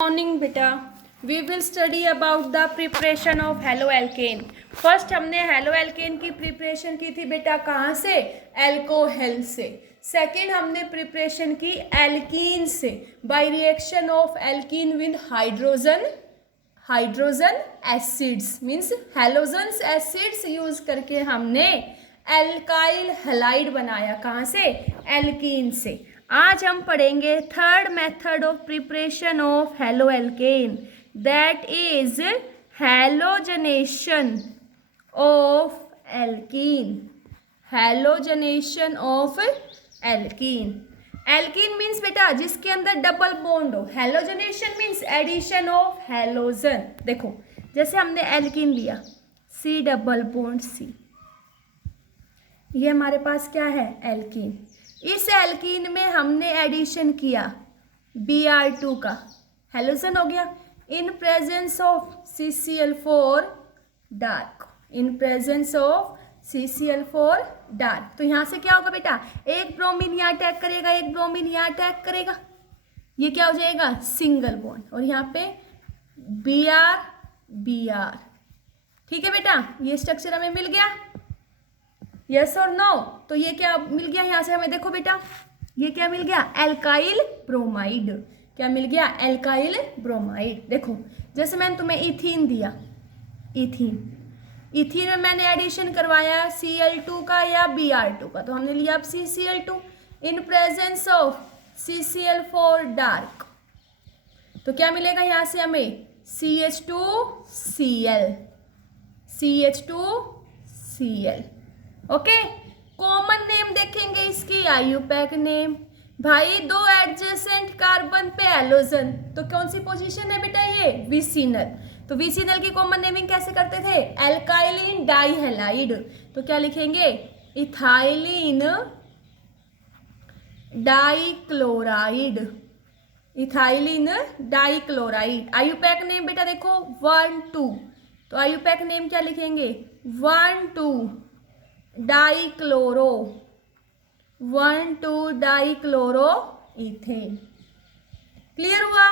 Morning बेटा, we will study about the preparation of hello alkane. First हमने halo alkane की preparation की थी बेटा, कहाँ से? एल्कोहल से। सेकंड हमने प्रिपरेशन की एल्कीन से, bye reaction of alkene with hydrogen acids, means halogens acids use करके हमने एल्काइल हैलाइड बनाया। कहाँ से? एल्कीन से। आज हम पढ़ेंगे third method of preparation of hello alkane, that is halogenation of alkene. Halogenation of alkene. Alkene means बेटा जिसके अंदर डबल बॉन्ड हो। Halogenation means addition of halogen. देखो जैसे हमने एल्कीन लिया, सी डबल बॉन्ड सी, ये हमारे पास क्या है? एल्कीन। इस एल्कीन में हमने एडिशन किया Br2 का, हैलोजन हो गया, इन presence of CCl4 dark. In presence of CCl4 dark. तो यहाँ से क्या होगा बेटा? एक ब्रोमीन यहाँ अटैक करेगा, एक ब्रोमीन यहाँ अटैक करेगा, ये क्या हो जाएगा? Single bond. और यहाँ पे Br। ठीक है बेटा, ये स्ट्रक्चर हमें मिल गया, यस और नो? तो ये क्या मिल गया यहाँ से हमें? देखो बेटा ये क्या मिल गया? Alkyl bromide. क्या मिल गया? Alkyl bromide. देखो जैसे मैंने तुम्हें इथीन दिया, इथीन में मैंने एडिशन करवाया Cl2 का या Br2 का, तो हमने लिया अब CCl2 in presence of CCl4 dark. तो क्या मिलेगा यहाँ से हमें? CH2Cl। ओके, कॉमन नेम देखेंगे इसकी, आयुपैक नेम। भाई दो एडजेसेंट कार्बन पे हैलोजन, तो कौन सी पोजीशन है बेटा? ये विसिनल। तो विसिनल की कॉमन नेमिंग कैसे करते थे? एल्काइलिन डाइहैलाइड। तो क्या लिखेंगे? Ethylene dichloride. Ethylene dichloride. IUPAC name बेटा देखो 1,2, तो आयुपैक नेम क्या लिखेंगे? 1,2 डाइक्लोरो, 1,2 डाइक्लोरो इथेन। क्लियर हुआ?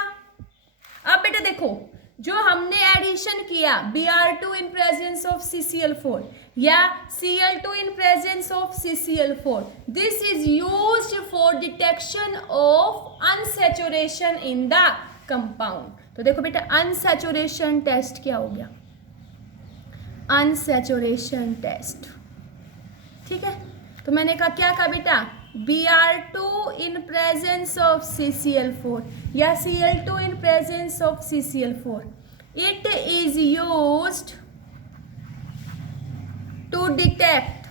अब बेटा देखो जो हमने एडिशन किया Br2 in presence of CCl4 या Cl2 in presence of CCl4, this is used for detection of unsaturation in the compound. तो देखो बेटा अनसैचुरेशन टेस्ट क्या हो गया? Unsaturation test. ठीक है, तो मैंने कहा क्या कहा बेटा? Br2 in presence of CCl4 या Cl2 in presence of CCl4, it is used to detect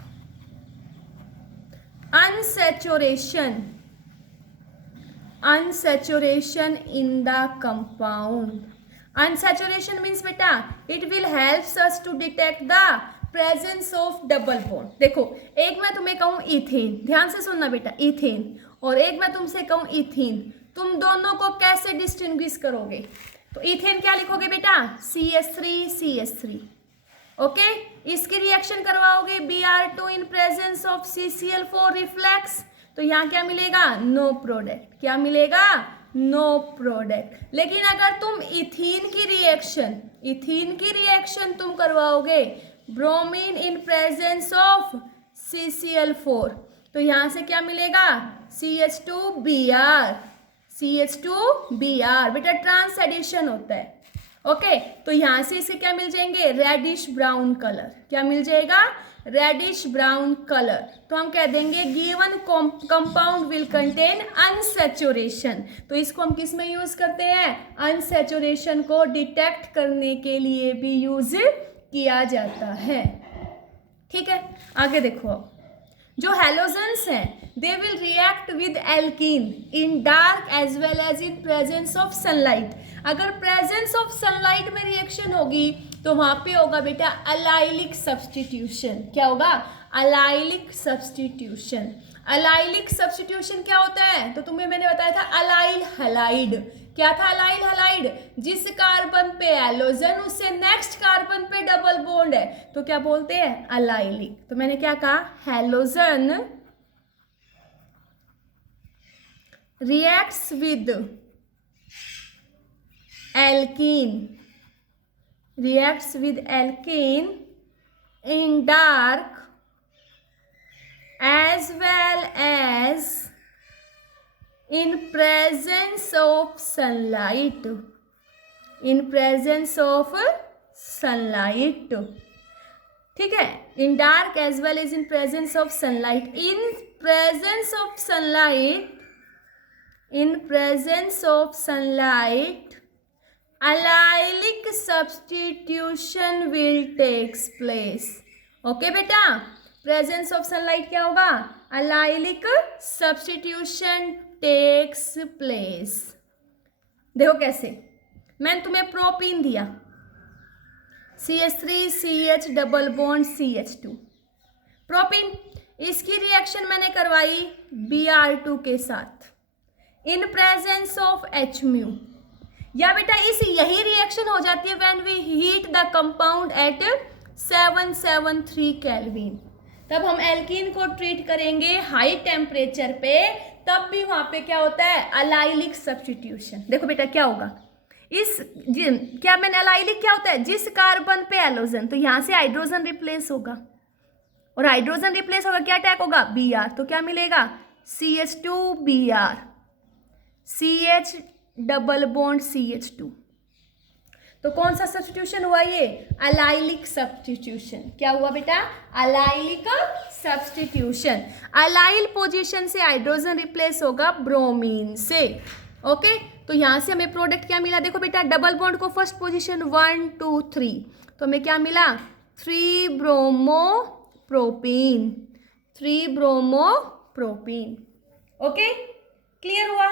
unsaturation in the compound. Unsaturation means बेटा it will helps us to detect the presence of double bond. देखो एक मैं तुम्हें कहूँ ethane, ध्यान से सुनना बेटा, इथेन, और एक मैं तुमसे कहूँ इथीन, तुम दोनों को कैसे डिस्टिंग्विश करोगे? तो इथेन क्या लिखोगे बेटा? CH3CH3। ओके, इसकी रिएक्शन करवाओगे Br2 in presence of CCl4 reflex, तो यहाँ क्या मिलेगा? No product. क्या मिलेगा? No product. लेकिन अगर तुम इथीन की रिएक्शन तुम करवाओगे bromine in presence of CCl4, तो यहाँ से क्या मिलेगा? CH2Br। बेटा ट्रांस एडिशन होता है। ओके, तो यहाँ से इसे क्या मिल जाएंगे? Reddish brown colour. क्या मिल जाएगा? Reddish brown colour. तो हम कह देंगे given compound will contain unsaturation. तो इसको हम किस में यूज करते हैं? अनसैचुरेशन को डिटेक्ट करने के लिए भी यूज किया जाता है। ठीक है, आगे देखो। अब जो हैलोजन्स हैं they will react with alkene in dark as well as in presence of sunlight. अगर प्रेजेंस ऑफ सनलाइट में रिएक्शन होगी तो वहां पे होगा बेटा अलाइलिक सब्सटीट्यूशन। क्या होगा? Allylic substitution. अलाइलिक सब्सटीट्यूशन क्या होता है? तो तुम्हें मैंने बताया था अलाइल हैलाइड। क्या था अलाइल हैलाइड? जिस कार्बन पे हैलोजन उससे नेक्स्ट कार्बन पे डबल बॉन्ड है, तो क्या बोलते हैं? अलाइलिक। तो मैंने क्या कहा? Halogen reacts with alkene, reacts with alkene in dark as well as in presence of sunlight, in presence of sunlight, ठीक है, in dark as well as in presence of sunlight, in presence of sunlight, in presence of sunlight allylic substitution will takes place. Okay बेटा, presence of sunlight क्या होगा, allylic substitution takes place. देखो कैसे, मैंने तुम्हें propene दिया, CH3CH double bond CH2, propene, इसकी reaction मैंने करवाई Br2 के साथ इन प्रेजेंस ऑफ H म्यू, या बेटा इस यही रिएक्शन हो जाती है when we heat the compound at 773 kelvin, तब हम एल्कीन को ट्रीट करेंगे हाई टेम्परेचर पे, तब भी वहां पे क्या होता है, allylic सब्स्टिट्यूशन. देखो बेटा क्या होगा, इस क्या मैंने allylic क्या होता है, जिस कार्बन पे एलोजन, तो यहां से हाइड्रोजन रिप्लेस होगा, और हाइड्रोजन रिप्लेस होगा क्या अटैक होगा, Br, तो क्या मिलेगा, CH2Br, CH double bond CH2. तो कौन सा सब्स्टिट्यूशन हुआ ये, allylic सब्स्टिट्यूशन. क्या हुआ बेटा, allylic सब्स्टिट्यूशन. अलाइल पोजीशन से हाइड्रोजन रिप्लेस होगा ब्रोमीन से. ओके, तो यहां से हमें प्रोडक्ट क्या मिला, देखो बेटा डबल बॉन्ड को फर्स्ट पोजीशन 1 2 3, तो हमें क्या मिला, 3 bromo propene, 3 bromo propene. Okay, clear हुआ.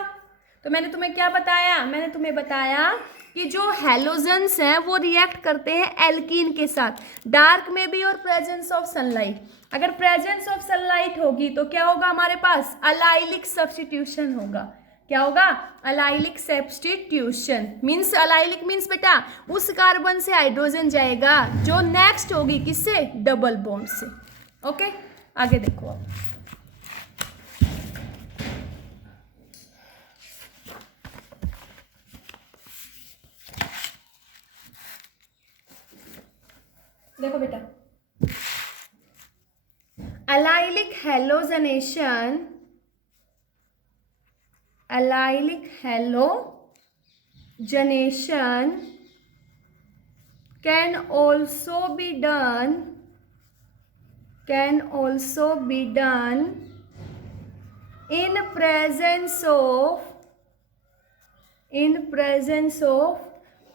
तो मैंने तुम्हें क्या बताया, मैंने तुम्हें बताया कि जो हैलोजन्स हैं वो रिएक्ट करते हैं एल्कीन के साथ, डार्क में भी और प्रेजेंस ऑफ सनलाइट. अगर प्रेजेंस ऑफ सनलाइट होगी तो क्या होगा हमारे पास, allylic सब्स्टिट्यूशन होगा. क्या होगा, allylic substitution. Means allylic means बेटा उस कार्बन से हाइड्रोजन जाएगा जो नेक्स्ट होगी किससे, डबल बॉन्ड से. ओके, आगे देखो अब. देखो बेटा, allylic halogenation, allylic halogenation can also be done in presence of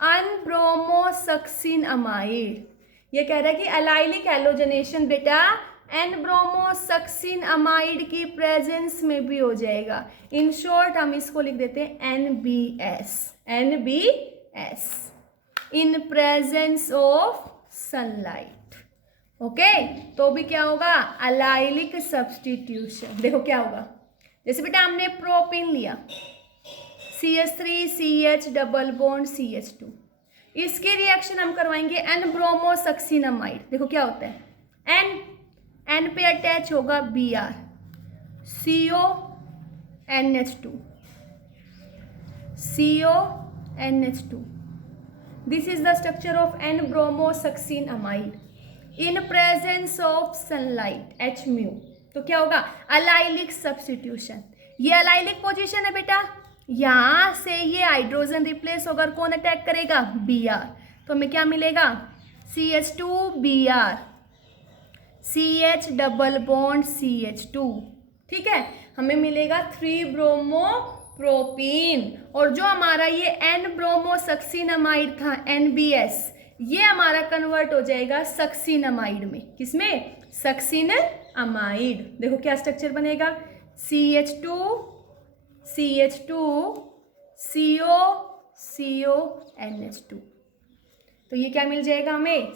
अनब्रोमोसक्सिनअमाइड. ये कह रहा है कि allylic halogenation बेटा N-ब्रोमोसक्सिनअमाइड की प्रेजेंस में भी हो जाएगा. इन शॉर्ट हम इसको लिख देते हैं NBS, NBS, in presence of sunlight. Okay, तो भी क्या होगा, allylic सब्स्टिट्यूशन. देखो क्या होगा, जैसे बेटा हमने प्रोपीन लिया, CH3CH डबल बॉन्ड CH2, इसके रिएक्शन हम करवाएंगे N-ब्रोमोसक्सिनअमाइड. देखो क्या होता है, N पे अटैच होगा Br, CONH2, CONH2. This is the structure of N-bromosuccinimide in presence of sunlight H म्यू. तो क्या होगा, allylic सब्स्टिट्यूशन. ये allylic पोजीशन है बेटा, यहाँ से ये हाइड्रोजन रिप्लेस होकर कौन अटैक करेगा, Br. तो हमें क्या मिलेगा, CH2Br, CH double bond CH2. ठीक है, हमें मिलेगा 3 ब्रोमो प्रोपीन. और जो हमारा ये N-ब्रोमोसक्सिनअमाइड था NBS, ये हमारा कन्वर्ट हो जाएगा सक्सिनअमाइड में. किसमें, सक्सिनअमाइड. देखो क्या स्ट्रक्चर बनेगा, CH2 CO NH2. तो ये क्या मिल जाएगा हमें,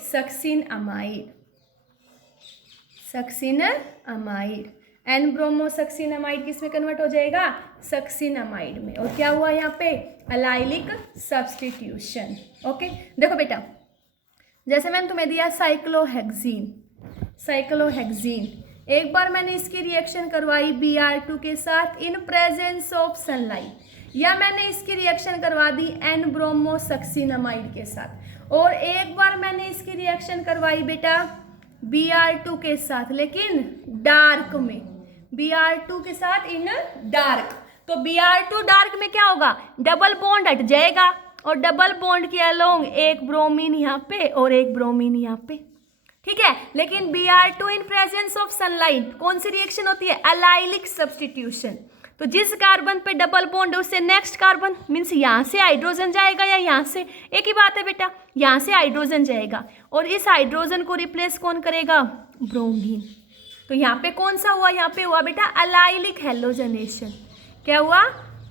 सक्सिनअमाइड. N-ब्रोमोसक्सिनअमाइड किस में कन्वर्ट हो जाएगा, सक्सिनअमाइड में. और क्या हुआ यहाँ पे, allylic सब्स्टिट्यूशन. ओके, देखो बेटा जैसे मैंने तुम्हें दिया साइक्लोहेक्सीन, एक बार मैंने इसकी रिएक्शन करवाई Br2 के साथ इन प्रेजेंस ऑफ सनलाइट. या मैंने इसकी रिएक्शन करवा दी एन ब्रोमोसक्सिनामाइड के साथ, और एक बार मैंने इसकी रिएक्शन करवाई बेटा Br2 के साथ, लेकिन डार्क में, Br2 के साथ इन डार्क। तो Br2 डार्क में क्या होगा, डबल बॉन्ड हट जाएगा, और डबल बॉन्ड के अलोंग एक ब्रोमीन यहाँ पे और एक ब्रोमीन यहाँ पे, ठीक है। लेकिन Br2 in presence of sunlight कौन सी रिएक्शन होती है, एलाइलिक सब्स्टिट्यूशन। तो जिस कार्बन पे डबल बॉन्ड है उससे नेक्स्ट कार्बन, मीन्स यहाँ से हाइड्रोजन जाएगा या यहाँ से, एक ही बात है बेटा, यहाँ से हाइड्रोजन जाएगा और इस हाइड्रोजन को रिप्लेस कौन करेगा, ब्रोमीन। तो यहाँ पे कौन सा हुआ, यहाँ पे हुआ बेटा एलाइलिक हेलोजनेशन। क्या हुआ,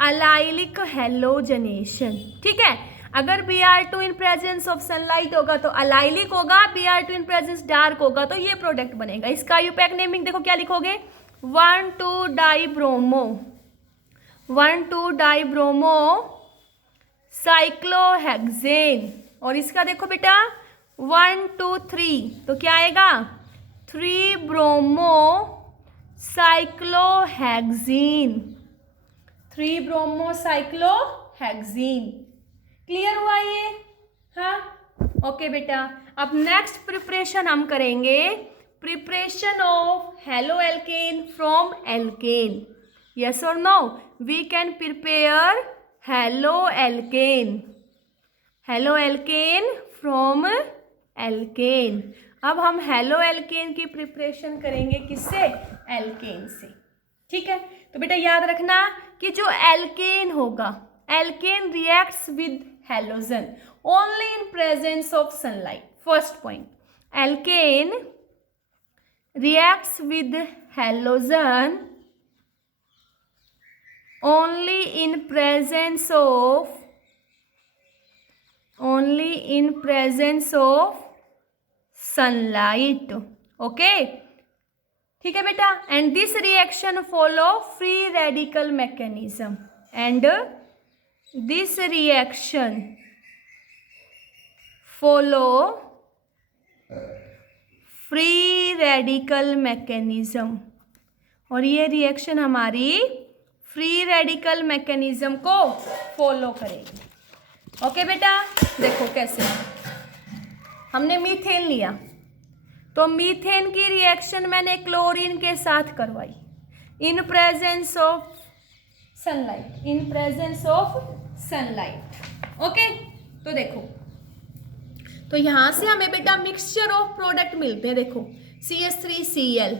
एलाइलिक हेलोजनेशन, ठीक है। अगर Br2 in presence of sunlight होगा तो एलाइलिक होगा, Br2 इन प्रेजेंस डार्क होगा तो ये प्रोडक्ट बनेगा। इसका यूपैक नेमिंग देखो क्या लिखोगे, 1,2-डाइब्रोमो, 1,2-डाइब्रोमो साइक्लोहेक्सेन। और इसका देखो बेटा 1,2,3 तो क्या आएगा, 3-ब्रोमो साइक्लोहेक्सीन, 3-ब्रोमो साइक्लोहेक्सीन। क्लियर हुआ ये, हाँ ओके बेटा। अब नेक्स्ट प्रिपरेशन हम करेंगे, preparation of halo alkane from alkane. Yes और no, we can prepare haloalkane, halo alkane from alkane. अब हम हेलो एल्केन की प्रिपरेशन करेंगे किससे, एल्केन से, ठीक है। तो बेटा याद रखना कि जो एल्केन होगा, alkane reacts with halogen only in presence of sunlight. First point, alkane reacts with halogen only in presence of sunlight, okay, ठीक है बेटा। and this reaction follow free radical mechanism, and this reaction follow free radical mechanism, और ये reaction हमारी free radical mechanism को follow करेगी। Okay बेटा, देखो कैसे हमने मीथेन लिया, तो मीथेन की रिएक्शन मैंने क्लोरीन के साथ करवाई इन presence of sunlight, in presence of sunlight. Okay, तो देखो, तो यहाँ से हमें बेटा मिक्सचर ऑफ प्रोडक्ट मिलते हैं। देखो CH3Cl,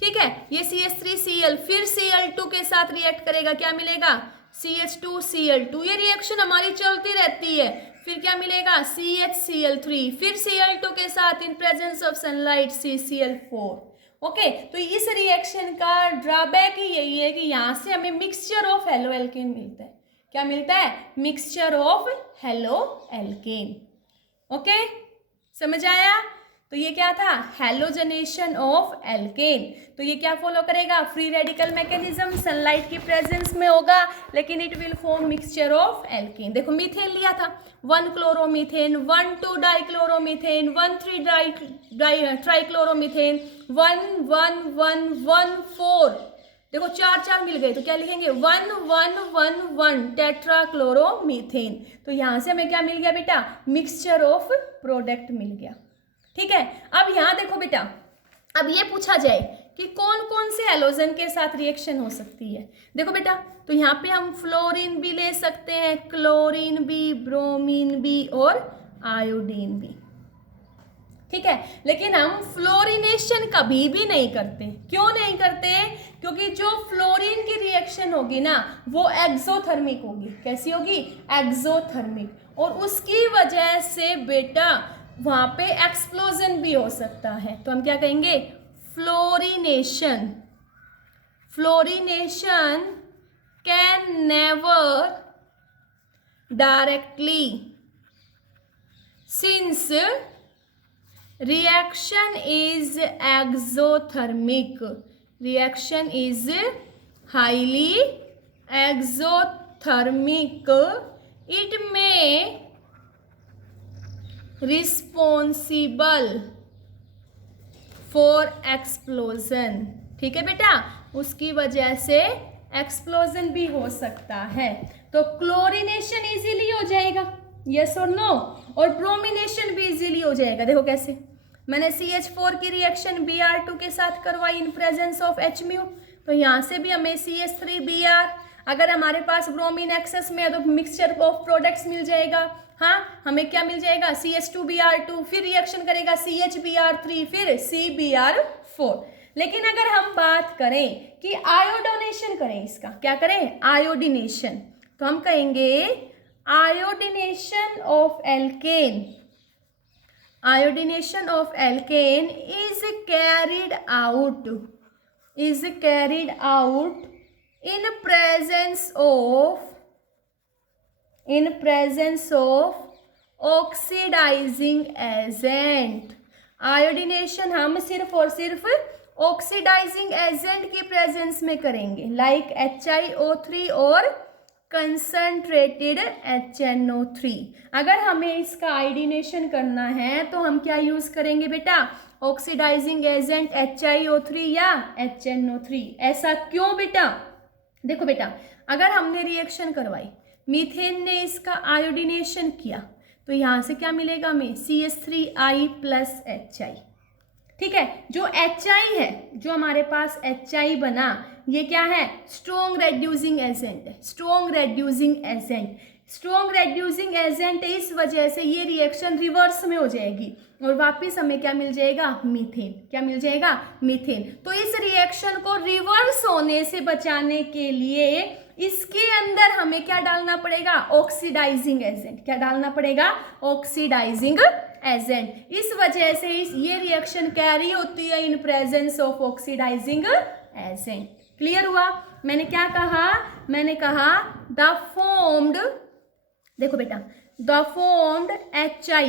ठीक है, ये CH3Cl फिर Cl2 के साथ रिएक्ट करेगा, क्या मिलेगा, CH2Cl2। ये रिएक्शन हमारी चलती रहती है। फिर क्या मिलेगा, CHCl3, फिर Cl2 के साथ in presence of sunlight CCl4। Okay, तो इस रिएक्शन का ड्रॉबैक ही यही है कि यहाँ से हमें मिक्सचर ऑफ हेलो एल्केन मिलता है। क्या मिलता है, mixture of halo alkane. Okay, समझ आया। तो ये क्या था, हेलोजनेशन ऑफ एल्केन। तो ये क्या फॉलो करेगा, फ्री रेडिकल मैकेनिज्म, सनलाइट की प्रेजेंस में होगा, लेकिन it will form mixture of alkene. देखो मीथेन लिया था, 1-क्लोरोमीथेन, 1,2-डाइक्लोरोमीथेन, 1,3-ट्राइक्लोरोमीथेन, 1,1,1,1,4। देखो 4 मिल गए, तो क्या लिखेंगे, 1,1,1,1 टेट्राक्लोरोमीथेन। तो यहाँ से हमें क्या मिल गया बेटा, मिक्सचर ऑफ प्रोडक्ट मिल गया, ठीक है। अब यहाँ देखो बेटा, अब ये पूछा जाए कि कौन कौन से हेलोजन के साथ रिएक्शन हो सकती है। देखो बेटा, तो यहाँ पे हम फ्लोरीन भी ले सकते हैं, क्लोरीन भी, ब्रोमीन भी और आयोडीन भी, ठीक है। लेकिन हम फ्लोरिनेशन कभी भी नहीं करते। क्यों नहीं करते, क्योंकि जो फ्लोरीन की रिएक्शन होगी ना वो एक्सोथर्मिक होगी। कैसी होगी, एक्सोथर्मिक, और उसकी वजह से बेटा वहाँ पे एक्सप्लोजन भी हो सकता है। तो हम क्या कहेंगे, fluorination. Fluorination can never directly, since reaction is exothermic, reaction is highly exothermic, it may responsible for explosion, ठीक है बेटा, उसकी वजह से एक्सप्लोजन भी हो सकता है। तो क्लोरीनेशन इजीली हो जाएगा, यस और नो, और ब्रोमिनेशन भी इजीली हो जाएगा। देखो कैसे, मैंने CH4 की रिएक्शन Br2 के साथ करवाई इन प्रेजेंस ऑफ Hµ, तो यहाँ से भी हमें CH3Br, अगर हमारे पास ब्रोमीन एक्सेस में है तो मिक्सचर ऑफ प्रोडक्ट्स मिल जाएगा। हाँ, हमें क्या मिल जाएगा, CH2Br2, फिर रिएक्शन करेगा CHBr3, फिर CBr4। लेकिन अगर हम बात करें कि आयोडोनेशन करें, इसका क्या करें, आयोडीनेशन, तो हम कहेंगे iodination of alkene, iodination of alkane is carried out in presence of oxidizing agent। Iodination हम सिर्फ और सिर्फ ऑक्सीडाइजिंग एजेंट की प्रेजेंस में करेंगे, लाइक HiO3 और कंसंट्रेटेड HNO3। अगर हमें इसका आयोडीनेशन करना है तो हम क्या यूज करेंगे बेटा, ऑक्सीडाइजिंग एजेंट HiO3 या HNO3। ऐसा क्यों बेटा, देखो बेटा, अगर हमने रिएक्शन करवाई, मीथेन ने इसका आयोडीनेशन किया, तो यहाँ से क्या मिलेगा हमें, CH3I प्लस HI। ठीक है, जो HI है, जो हमारे पास HI बना, ये क्या है, स्ट्रॉन्ग रेड्यूसिंग एजेंट है, स्ट्रॉन्ग रेड्यूसिंग एजेंट है। इस वजह से ये रिएक्शन रिवर्स में हो जाएगी और वापस हमें क्या मिल जाएगा, मीथेन। क्या मिल जाएगा, मीथेन। तो इस रिएक्शन को रिवर्स होने से बचाने के लिए इसके अंदर हमें क्या डालना पड़ेगा, ऑक्सीडाइजिंग एजेंट। क्या डालना पड़ेगा, ऑक्सीडाइजिंग एजेंट। इस वजह से ये रिएक्शन कैरी होती है in presence of oxidising agent. Clear हुआ। मैंने क्या कहा, मैंने कहा द फॉर्म्ड, देखो बेटा, the formed HI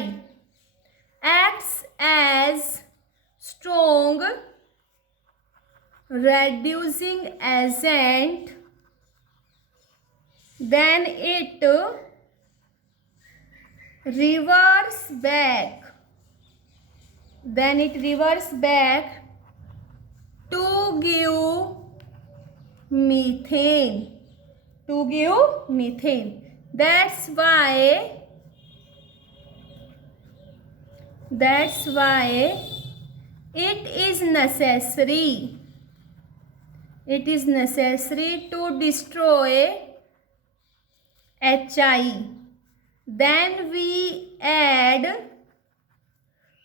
acts as strong reducing agent, then it reverse back to give methane, that's why it is necessary to destroy HI, then we add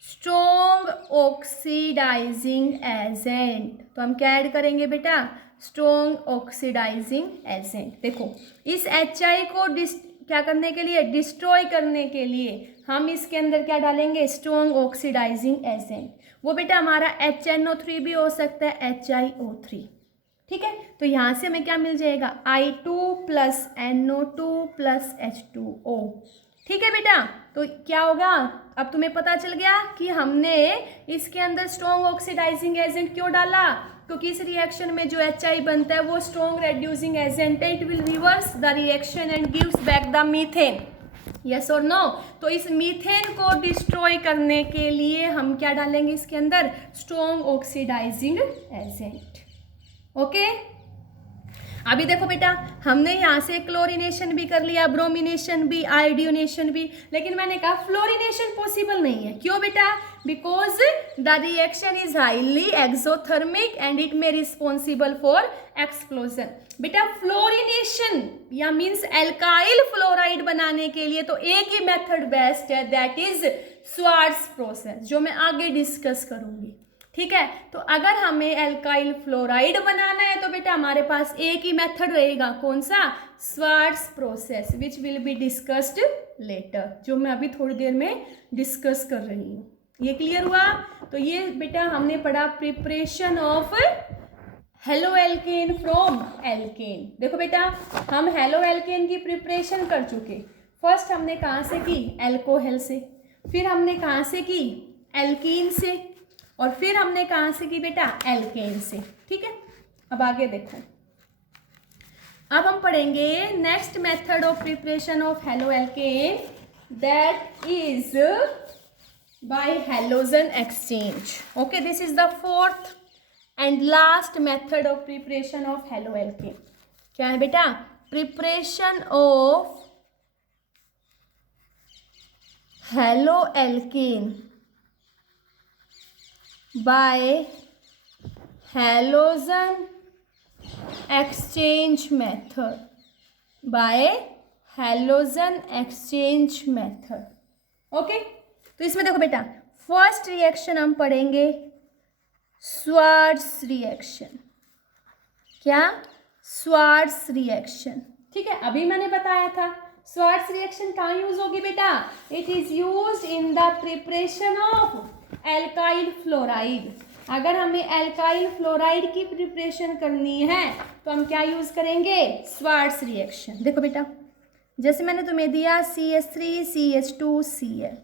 strong oxidizing agent। तो हम क्या add करेंगे बेटा, strong oxidising agent. देखो, इस HI को क्या करने के लिए, डिस्ट्रॉय करने के लिए हम इसके अंदर क्या डालेंगे, स्ट्रॉन्ग ऑक्सीडाइजिंग एजेंट। वो बेटा हमारा HNO3 भी हो सकता है, HiO3। ठीक है, तो यहाँ से हमें क्या मिल जाएगा, I2 plus NO2 plus H2O। ठीक है बेटा, तो क्या होगा, अब तुम्हें पता चल गया कि हमने इसके अंदर स्ट्रॉन्ग ऑक्सीडाइजिंग एजेंट क्यों डाला, क्योंकि इस रिएक्शन में जो HI बनता है वो स्ट्रॉन्ग रेड्यूसिंग एजेंट है। It will reverse the reaction and gives back the methane, yes और नो। तो इस मीथेन को डिस्ट्रॉय करने के लिए हम क्या डालेंगे इसके अंदर, स्ट्रॉन्ग ऑक्सीडाइजिंग एजेंट। ओके, अभी देखो बेटा, हमने यहाँ से क्लोरीनेशन भी कर लिया, ब्रोमिनेशन भी, आयोडीनेशन भी, लेकिन मैंने कहा फ्लोरीनेशन पॉसिबल नहीं है। क्यों बेटा, because the reaction is highly exothermic and it may responsible for explosion. बेटा फ्लोरीनेशन या मीन्स एल्काइल फ्लोराइड बनाने के लिए तो एक ही मेथड बेस्ट है, दैट इज स्वार्ट्ज प्रोसेस, जो मैं आगे डिस्कस करूंगी। ठीक है, तो अगर हमें एल्काइल फ्लोराइड बनाना है तो बेटा हमारे पास एक ही मेथड रहेगा, कौन सा, Swarts process, which will be discussed later, जो मैं अभी थोड़ी देर में डिस्कस कर रही हूँ। ये क्लियर हुआ। तो ये बेटा हमने पढ़ा preparation of halo alkane from alkane. देखो बेटा, हम हेलो एल्केन की प्रिपरेशन कर चुके। फर्स्ट हमने कहाँ से की, एल्कोहल से, फिर हमने कहाँ से की, एल्कीन से, और फिर हमने कहाँ से की बेटा, एल्केन से। ठीक है, अब आगे देखो, अब हम पढ़ेंगे next method of preparation of hello alkane, that is by halogen exchange. Okay, this is the fourth and last method of preparation of halo alkane. क्या है बेटा, preparation of haloalkane bye halogen exchange method, bye halogen exchange method. Okay, तो इसमें देखो बेटा, first reaction हम पढ़ेंगे Swarts reaction. क्या? Swarts reaction. ठीक है, अभी मैंने बताया था स्वार्ट्स रिएक्शन कहाँ यूज होगी बेटा? It is used in the preparation of alkyl fluoride. अगर हमें एल्काइल फ्लोराइड की प्रिपरेशन करनी है तो हम क्या यूज करेंगे? Swarts reaction. देखो बेटा, जैसे मैंने तुम्हें दिया CH3CH2Cl,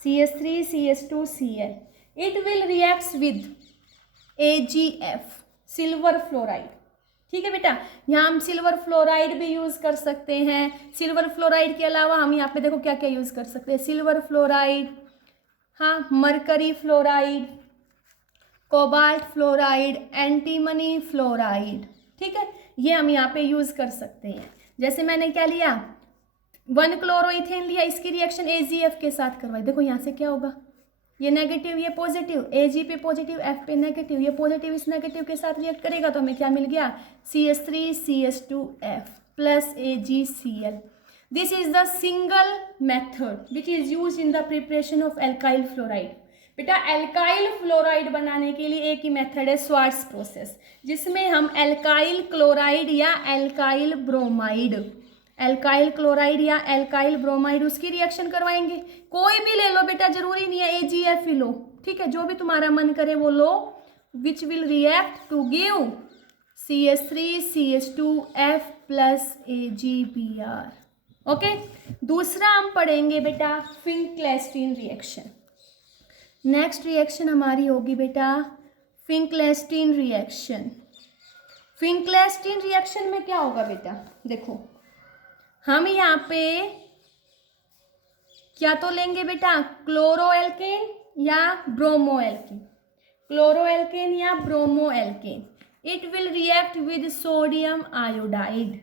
CH3CH2Cl, it will reacts with AgF, silver fluoride. ठीक है बेटा, यहाँ हम सिल्वर फ्लोराइड भी यूज कर सकते हैं। सिल्वर फ्लोराइड के अलावा हम यहाँ पे देखो क्या क्या यूज कर सकते हैं, सिल्वर फ्लोराइड, हाँ, mercury fluoride, cobalt fluoride, antimony fluoride. ठीक है, ये हम यहाँ पे यूज कर सकते हैं। जैसे मैंने क्या लिया, 1 क्लोरोइथेन लिया, इसकी रिएक्शन AgF के साथ करवाई। देखो यहाँ से क्या होगा, ये नेगेटिव ये पॉजिटिव, Ag पे पॉजिटिव, F पे नेगेटिव, ये पॉजिटिव इस नेगेटिव के साथ रिएक्ट करेगा तो हमें क्या मिल गया? CH3CH2F plus AgCl। This is the single method which is use in the preparation of alkyl fluoride. बेटा, एल्काइल फ्लोराइड बनाने के लिए एक ही मेथड है, स्वार्ट्स प्रोसेस, जिसमें हम एल्काइल क्लोराइड या एल्काइल ब्रोमाइड, एल्काइल क्लोराइड या एल्काइल ब्रोमाइड उसकी रिएक्शन करवाएंगे। कोई भी ले लो बेटा, जरूरी नहीं है AgF ही लो। ठीक है, जो भी तुम्हारा मन करे वो लो, which will react to give CH3CH2F plus AgBr। Okay, दूसरा हम पढ़ेंगे बेटा फिंक्लेस्टीन रिएक्शन। नेक्स्ट रिएक्शन हमारी होगी बेटा फिंक्लेस्टीन रिएक्शन। फिंक्लेस्टीन रिएक्शन में क्या होगा बेटा? देखो, हम यहाँ पे क्या तो लेंगे बेटा, क्लोरोएल्केन या ब्रोमोएल्केन, क्लोरोएल्केन या bromoalkane. It will react with sodium iodide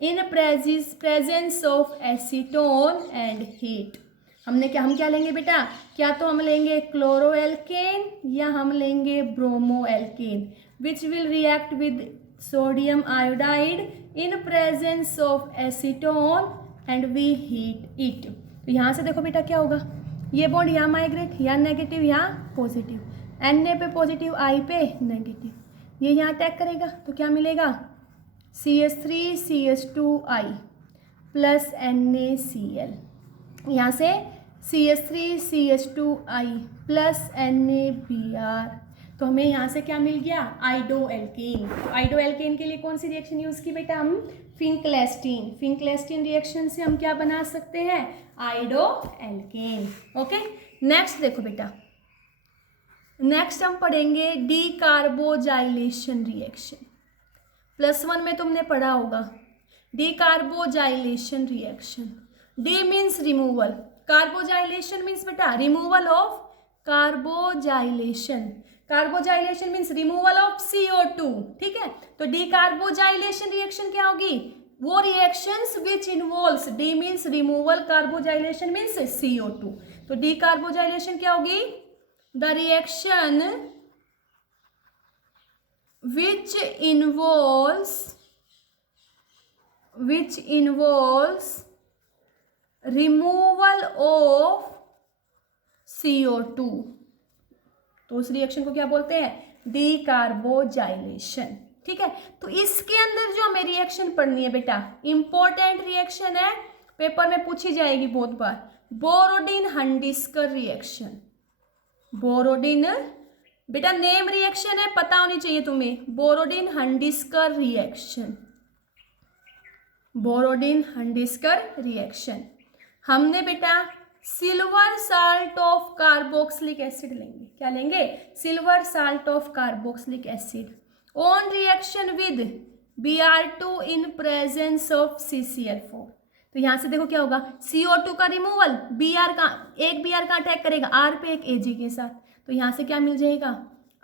in presence of acetone and heat. हम क्या लेंगे बेटा? क्या तो हम लेंगे क्लोरोएल्केन या हम लेंगे bromoalkane, which will react with sodium iodide in presence of acetone and we heat it. तो यहाँ से देखो बेटा क्या होगा, ये बॉन्ड यहाँ माइग्रेट, यहाँ नेगेटिव यहाँ पॉजिटिव, Na पे पॉजिटिव, I पे नेगेटिव, ये यहाँ अटैक करेगा तो क्या मिलेगा? CH3CH2I plus NaCl। यहाँ से CH3CH2I प्लस NaBr, तो हमें यहाँ से क्या मिल गया? आइडोएल्केन। आइडोएल्केन के लिए कौन सी रिएक्शन यूज की बेटा? हम फिंक्लेस्टीन। फिंक्लेस्टीन रिएक्शन से हम क्या बना सकते हैं? आइडोएल्केन। ओके, नेक्स्ट देखो बेटा, नेक्स्ट हम पढ़ेंगे डीकार्बोजाइलेशन रिएक्शन। +1 में तुमने पढ़ा होगा decarboxylation reaction. De means removal, carboxylation means बेटा removal of carboxylation. Carboxylation means removal of CO2। ठीक है, तो डीकार्बोजाइलेशन रिएक्शन क्या होगी? वो reactions which involves, de means removal, carboxylation means CO2। तो डीकार्बोजाइलेशन क्या होगी? The reaction which involves removal of CO2, तो उस रिएक्शन को क्या बोलते हैं? डीकार्बोजाइलेशन। ठीक है, तो इसके अंदर जो हमें रिएक्शन पढ़नी है बेटा, इंपॉर्टेंट रिएक्शन है, पेपर में पूछी जाएगी बहुत बार, बोरोडिन हंडिस्कर रिएक्शन। बोरोडिन बेटा नेम रिएक्शन है, पता होनी चाहिए तुम्हें, बोरोडिन हंडिस्कर रिएक्शन। बोरोडिन हंडिस्कर रिएक्शन हमने बेटा silver salt of carboxylic acid लेंगे। क्या लेंगे? Silver salt of carboxylic acid on reaction with Br2 in presence of CCl4। तो यहाँ से देखो क्या होगा, CO2 का रिमूवल, Br का एक Br का अटैक करेगा R पे एक Ag के साथ, तो यहाँ से क्या मिल जाएगा?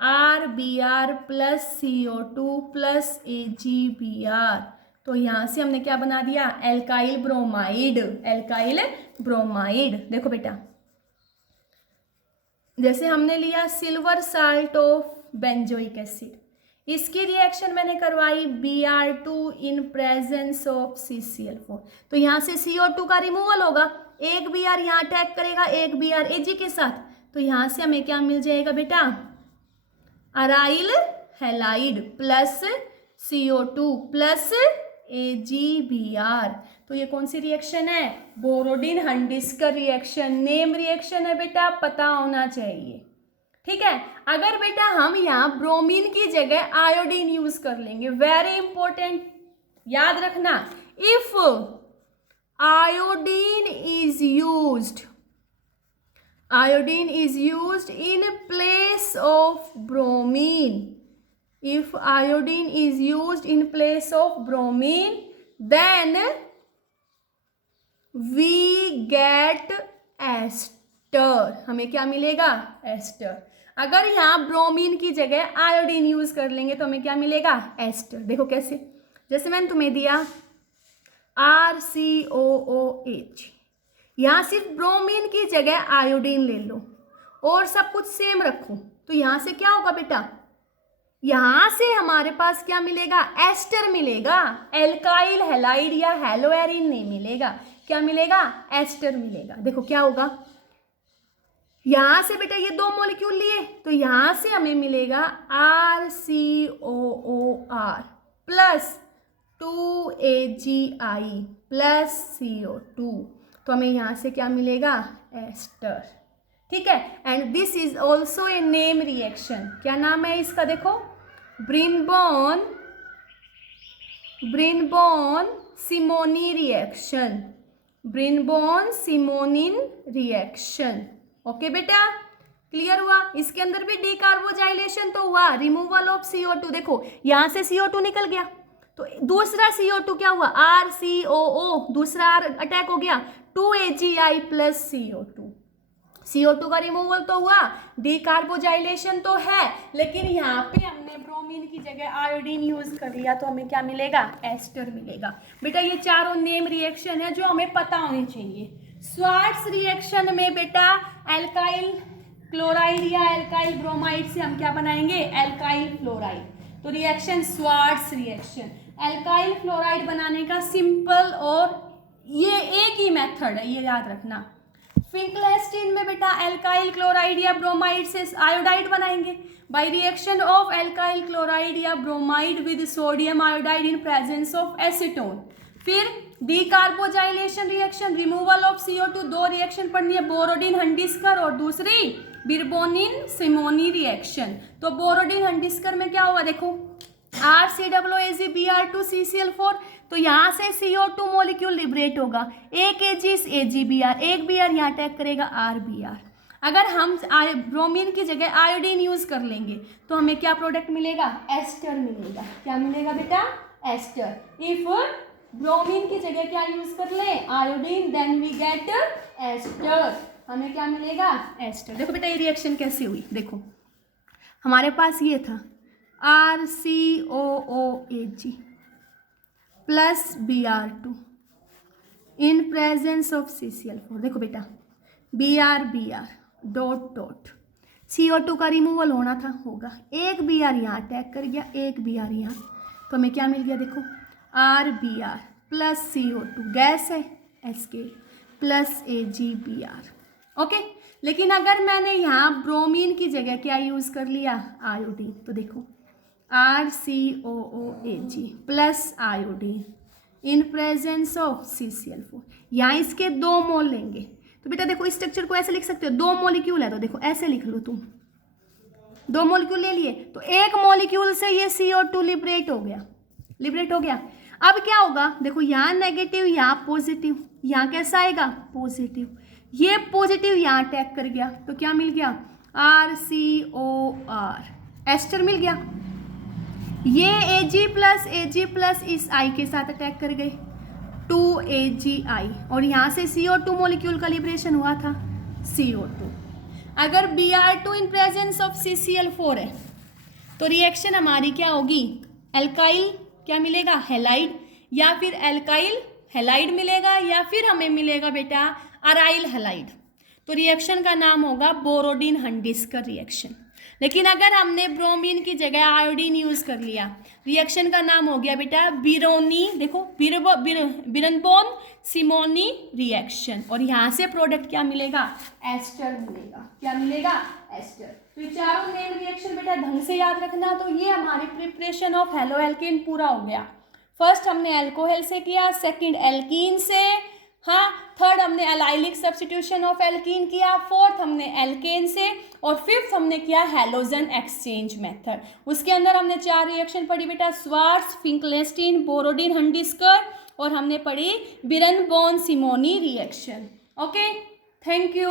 RBr plus CO2 plus AgBr। तो यहाँ से हमने क्या बना दिया, एल्काइल ब्रोमाइड। एल्काइल ब्रोमाइड देखो बेटा, जैसे हमने लिया silver salt of benzoic acid, इसकी रिएक्शन मैंने करवाई Br2 in presence of CCl4, तो यहाँ से CO2 का रिमूवल होगा, एक Br यहाँ अटैक करेगा एक Br Ag के साथ, तो यहाँ से हमें क्या मिल जाएगा बेटा, aryl halide plus CO2 plus AgBr। तो ये कौन सी रिएक्शन है, बोरोडिन हंडिस्कर रिएक्शन, नेम रिएक्शन है बेटा, पता होना चाहिए। ठीक है, अगर बेटा हम यहाँ ब्रोमीन की जगह आयोडीन यूज कर लेंगे, वेरी इंपॉर्टेंट याद रखना, if iodine is used in place of bromine, if iodine is used in place of bromine, then we get ester। हमें क्या मिलेगा, एस्टर। अगर यहाँ ब्रोमीन की जगह आयोडीन यूज कर लेंगे तो हमें क्या मिलेगा, एस्टर। देखो कैसे, जैसे मैंने तुम्हें दिया RCOOH, यहाँ सिर्फ ब्रोमीन की जगह आयोडीन ले लो और सब कुछ सेम रखो, तो यहाँ से क्या होगा बेटा, यहां से हमारे पास क्या मिलेगा, एस्टर मिलेगा, एल्काइल हैलाइड या हेलोएरिन नहीं मिलेगा, क्या मिलेगा, एस्टर मिलेगा। देखो क्या होगा, यहां से बेटा ये दो मॉलिक्यूल लिए तो यहां से हमें मिलेगा RCOOR plus 2AgI plus CO2, तो हमें यहां से क्या मिलेगा, एस्टर। ठीक है, and this is also a name reaction, क्या नाम है इसका, देखो ब्रिनबॉर्न सिमोनी रिएक्शन, ब्रिनबॉर्न सिमोनिन रिएक्शन। ओके बेटा, क्लियर हुआ। इसके अंदर भी डीकार्बोजाइलेशन तो हुआ, रिमूवल ऑफ CO2, देखो यहां से CO2 निकल गया तो दूसरा CO2 क्या हुआ, RCOO, दूसरा R अटैक हो गया, 2AgI प्लस CO2 का रिमूवल तो हुआ, डीकार्बोजाइलेशन तो है, लेकिन यहाँ पे हमने ब्रोमीन की जगह आयोडीन यूज कर लिया तो हमें क्या मिलेगा, एस्टर मिलेगा। बेटा ये चारों नेम रिएक्शन है जो हमें पता होनी चाहिए। स्वार्ट्स रिएक्शन में बेटा एल्काइल क्लोराइड या एल्काइल ब्रोमाइड से हम क्या बनाएंगे, एल्काइल फ्लोराइड, तो reaction Swarts reaction. Alkyl fluoride बनाने का सिंपल और ये एक ही मेथड है, ये याद रखना। फिंकलस्टीन में बेटा एल्काइल क्लोराइड या ब्रोमाइड से आयोडाइड बनाएंगे by reaction of alkyl chloride या bromide with sodium iodide in presence of acetone. फिर decarboxylation reaction, removal of CO2, दो रिएक्शन पढ़नी है, बोरोडिन हंडिस्कर और दूसरी बिरबोनिन सिमोनी रिएक्शन। तो बोरोडिन हंडिस्कर में क्या होगा, देखो RCOOAgBr2 CCl4, तो यहाँ से CO2 मॉलिक्यूल लिबरेट होगा, एक AgBr, एक Br यहाँ अटैक करेगा RBr। अगर हम ब्रोमीन की जगह आयोडीन यूज कर लेंगे तो हमें क्या प्रोडक्ट मिलेगा, एस्टर मिलेगा। क्या मिलेगा बेटा, एस्टर। इफ ब्रोमीन की जगह क्या यूज कर ले, iodine, then we get ester. हमें क्या मिलेगा, एस्टर। देखो बेटा ये रिएक्शन कैसे हुई, देखो हमारे पास ये था RCOOAg plus Br2 in presence of CCl4। देखो बेटा Br डॉट डॉट CO2 का रिमूवल होना था, होगा, एक Br यहाँ अटैक कर गया, एक Br यहाँ, तो हमें क्या मिल गया, देखो RBr प्लस CO2 गैस है एस्केप प्लस AgBr। ओके, लेकिन अगर मैंने यहाँ ब्रोमीन की जगह क्या यूज कर लिया, आयोडीन, तो देखो RCOOAg plus iodine in presence of CCl4, यहाँ इसके दो मोल लेंगे, तो बेटा देखो इस स्ट्रक्चर को ऐसे लिख सकते हो, दो मॉलिक्यूल है तो देखो ऐसे लिख लो तुम, दो मॉलिक्यूल ले लिए तो एक मॉलिक्यूल से ये CO2 लिबरेट हो गया। अब क्या होगा, देखो यहाँ नेगेटिव, यहाँ पॉजिटिव, यहाँ कैसा आएगा, पॉजिटिव, ये पॉजिटिव यहाँ अटैक कर गया तो क्या मिल गया, RCOR, एस्टर मिल गया। ये Ag प्लस इस I के साथ अटैक कर गए, 2AgI, और यहाँ से CO2 मॉलिक्यूल का लिबरेशन हुआ था, CO2। अगर Br2 in presence of CCl4 है तो रिएक्शन हमारी क्या होगी, एल्काइल क्या मिलेगा, हैलाइड, या फिर एल्काइल हैलाइड मिलेगा या फिर हमें मिलेगा बेटा अराइल हैलाइड। तो रिएक्शन का नाम होगा बोरोडिन हंडिस्कर रिएक्शन। लेकिन अगर हमने ब्रोमीन की जगह आयोडीन यूज कर लिया, रिएक्शन का नाम हो गया बेटा बिरोनी, देखो बिरनबोन सिमोनी रिएक्शन। और यहाँ से प्रोडक्ट क्या मिलेगा, एस्टर मिलेगा। क्या मिलेगा, एस्टर। तो ये चारों मेन रिएक्शन बेटा ढंग से याद रखना। तो ये हमारी प्रिपरेशन ऑफ हेलो एल्केन पूरा हो गया। फर्स्ट हमने एल्कोहल से किया, सेकंड एल्कीन से, हाँ, थर्ड हमने एलाइलिक सब्स्टिट्यूशन ऑफ एल्कीन किया, फोर्थ हमने एल्केन से, और फिफ्थ हमने किया हैलोजन एक्सचेंज मेथड। उसके अंदर हमने 4 रिएक्शन पढ़ी बेटा, स्वार्ट्ज, फिंकलेस्टीन, बोरोडिन हंडिस्कर, और हमने पढ़ी बिरनबोन सिमोनी रिएक्शन। Okay, thank you.